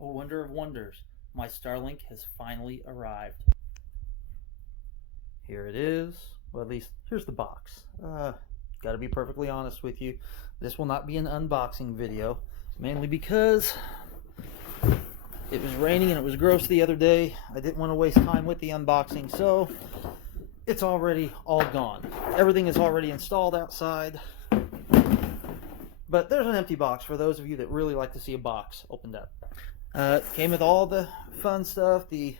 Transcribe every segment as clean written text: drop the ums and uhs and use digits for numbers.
Oh, wonder of wonders, my Starlink has finally arrived. Here it is. Well, at least here's the box. Gotta be perfectly honest with you. This will not be an unboxing video, mainly because it was raining and it was gross the other day. I didn't want to waste time with the unboxing, so it's already all gone. Everything is already installed outside. But there's an empty box for those of you that really like to see a box opened up. It came with all the fun stuff, the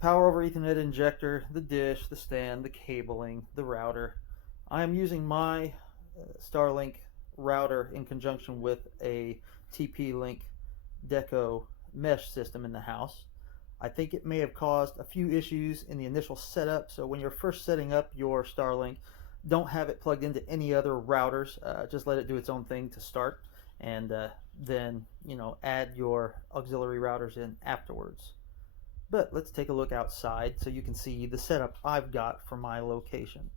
power over Ethernet injector, the dish, the stand, the cabling, the router. I am using my Starlink router in conjunction with a TP-Link Deco mesh system in the house. I think it may have caused a few issues in the initial setup, so when you're first setting up your Starlink, don't have it plugged into any other routers. Just let it do its own thing to start, and then add your auxiliary routers in afterwards. But let's take a look outside so you can see the setup I've got for my location.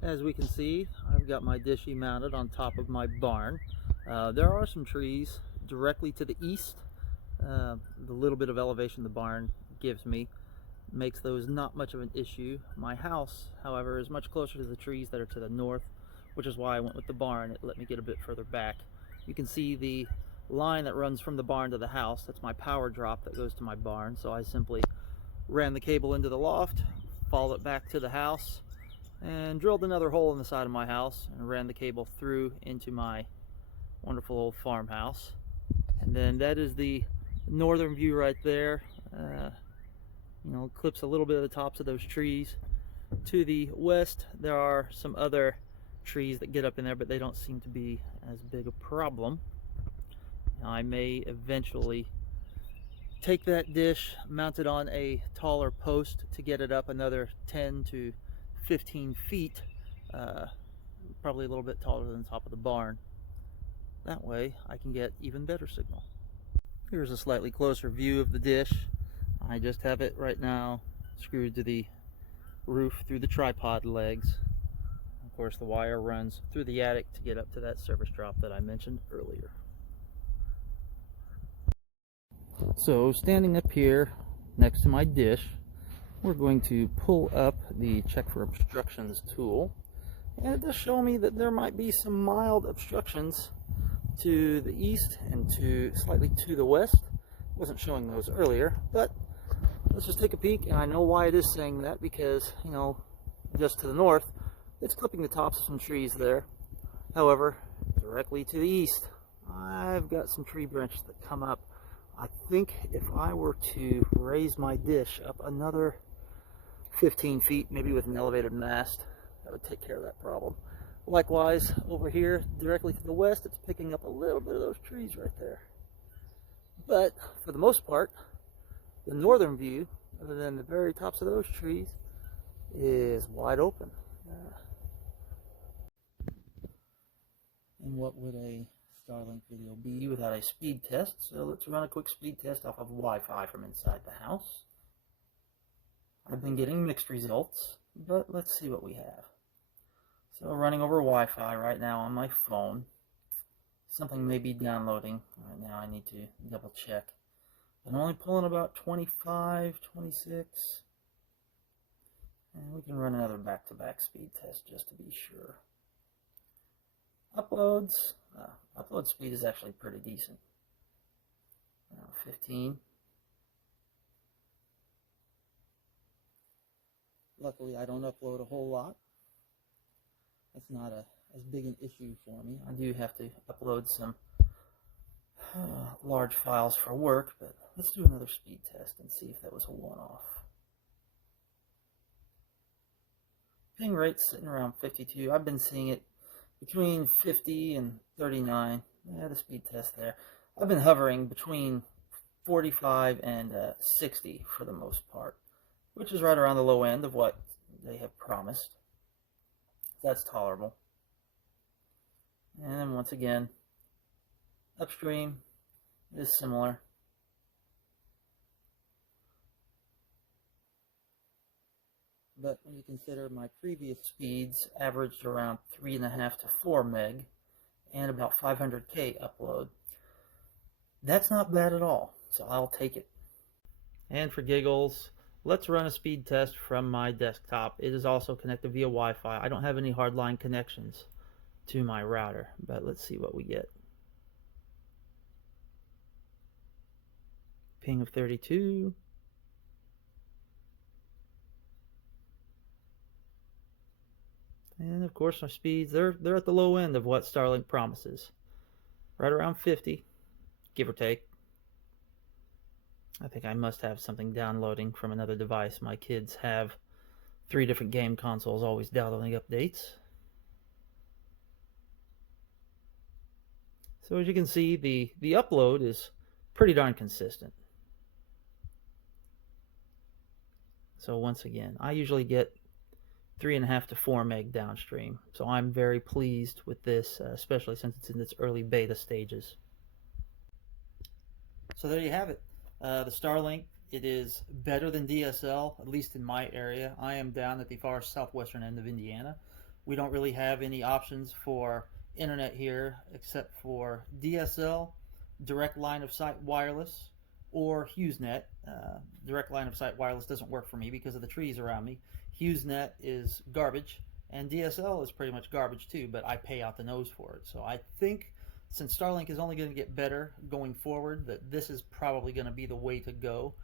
As we can see, I've got my dishy mounted on top of my barn. There are some trees directly to the east. The little bit of elevation the barn gives me makes those not much of an issue. My house, however, is much closer to the trees that are to the north, which is why I went with the barn. It let me get a bit further back. You can see the line that runs from the barn to the house. That's my power drop that goes to my barn. So I simply ran the cable into the loft, followed it back to the house, and drilled another hole in the side of my house and ran the cable through into my wonderful old farmhouse. And then that is the northern view right there. Clips a little bit of the tops of those trees. To the west, there are some other trees that get up in there, but they don't seem to be as big a problem. I may eventually take that dish, mount it on a taller post to get it up another 10 to 15 feet, probably a little bit taller than the top of the barn. That way I can get even better signal. Here's a slightly closer view of the dish. I just have it right now screwed to the roof through the tripod legs. Of course, the wire runs through the attic to get up to that service drop that I mentioned earlier. So, standing up here next to my dish, we're going to pull up the check for obstructions tool, and it does show me that there might be some mild obstructions to the east and slightly to the west. Wasn't showing those earlier, but let's just take a peek. And I know why it is saying that, because just to the north it's clipping the tops of some trees there. However, directly to the east I've got some tree branches that come up. I think if I were to raise my dish up another 15 feet, maybe with an elevated mast, that would take care of that problem. Likewise, over here, directly to the west, it's picking up a little bit of those trees right there. But for the most part, the northern view, other than the very tops of those trees, is wide open. And what would a Starlink video be without a speed test? So let's run a quick speed test off of Wi-Fi from inside the house. I've been getting mixed results, but let's see what we have. So running over Wi-Fi right now on my phone. Something may be downloading right now. I need to double check. I'm only pulling about 25, 26. And we can run another back-to-back speed test just to be sure. Uploads. Upload speed is actually pretty decent. 15. Luckily, I don't upload a whole lot. That's not as big an issue for me. I do have to upload some large files for work, but let's do another speed test and see if that was a one-off. Ping rate's sitting around 52. I've been seeing it between 50 and 39. Yeah, the speed test there. I've been hovering between 45 and 60 for the most part, which is right around the low end of what they have promised. That's tolerable. And then once again, upstream is similar. But when you consider my previous speeds averaged around 3.5 to 4 meg and about 500K upload, That's not bad at all, so I'll take it. And for giggles, let's run a speed test from my desktop. It is also connected via Wi-Fi. I don't have any hardline connections to my router, but let's see what we get. Ping of 32. And of course my speeds, they're at the low end of what Starlink promises. Right around 50, give or take. I think I must have something downloading from another device. My kids have 3 different game consoles always downloading updates. So as you can see, the upload is pretty darn consistent. So once again, I usually get 3.5 to 4 meg downstream. So I'm very pleased with this, especially since it's in its early beta stages. So there you have it. The Starlink, it is better than DSL, at least in my area. I am down at the far southwestern end of Indiana. We don't really have any options for internet here except for DSL, direct line of sight wireless, or HughesNet. Direct line of sight wireless doesn't work for me because of the trees around me. HughesNet is garbage, and DSL is pretty much garbage too, but I pay out the nose for it. So I think since Starlink is only going to get better going forward, that this is probably going to be the way to go.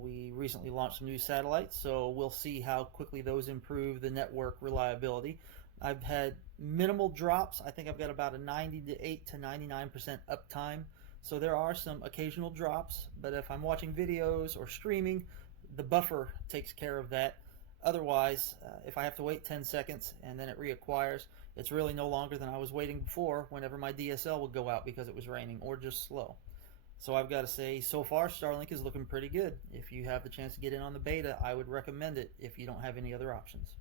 We recently launched some new satellites, so we'll see how quickly those improve the network reliability. I've had minimal drops. I think I've got about a 98 to 99% uptime. So there are some occasional drops, but if I'm watching videos or streaming, the buffer takes care of that. Otherwise, if I have to wait 10 seconds and then it reacquires, it's really no longer than I was waiting before whenever my DSL would go out because it was raining or just slow. So I've got to say, so far Starlink is looking pretty good. If you have the chance to get in on the beta, I would recommend it if you don't have any other options.